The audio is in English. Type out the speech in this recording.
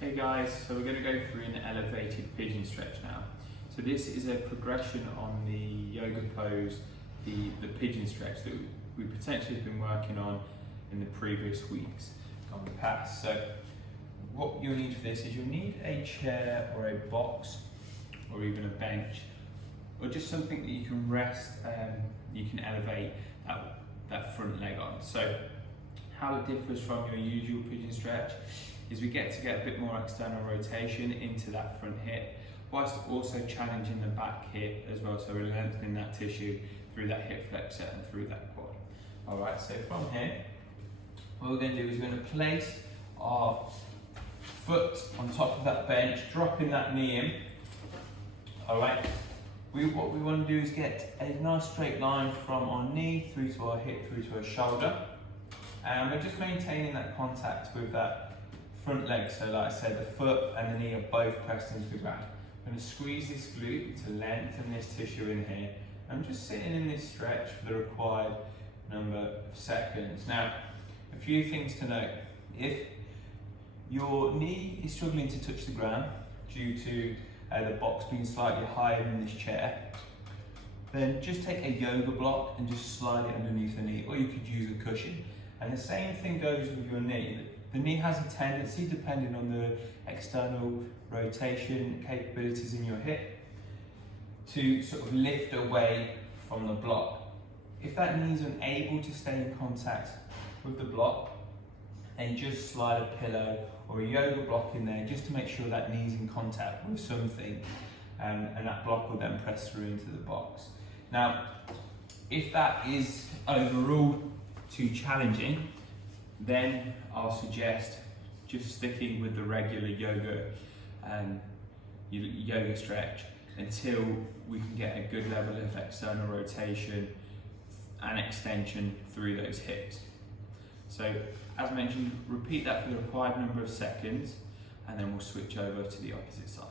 Hey guys, so we're going to go through an elevated pigeon stretch now. So this is a progression on the yoga pose, the pigeon stretch that we potentially have been working on in the previous weeks gone past. So what you'll need for this is you'll need a chair or a box or even a bench or just something that you can rest and you can elevate that front leg on. So how it differs from your usual pigeon stretch is we get a bit more external rotation into that front hip, whilst also challenging the back hip as well, so we're lengthening that tissue through that hip flexor and through that quad. Alright, so from here, what we're going to do is we're going to place our foot on top of that bench, dropping that knee in. Alright, what we want to do is get a nice straight line from our knee through to our hip, through to our shoulder. And we're just maintaining that contact with that front leg, so like I said, the foot and the knee are both pressed into the ground. I'm going to squeeze this glute to lengthen this tissue in here. I'm just sitting in this stretch for the required number of seconds. Now, a few things to note. If your knee is struggling to touch the ground due to the box being slightly higher than this chair, then just take a yoga block and just slide it underneath the knee, or you could use a cushion. And the same thing goes with your knee. The knee has a tendency, depending on the external rotation capabilities in your hip, to sort of lift away from the block. If that knee is unable to stay in contact with the block, then just slide a pillow or a yoga block in there just to make sure that knee is in contact with something, and that block will then press through into the box. Now, if that is overall too challenging, then I'll suggest just sticking with the regular yoga stretch until we can get a good level of external rotation and extension through those hips. So as mentioned, repeat that for the required number of seconds and then we'll switch over to the opposite side.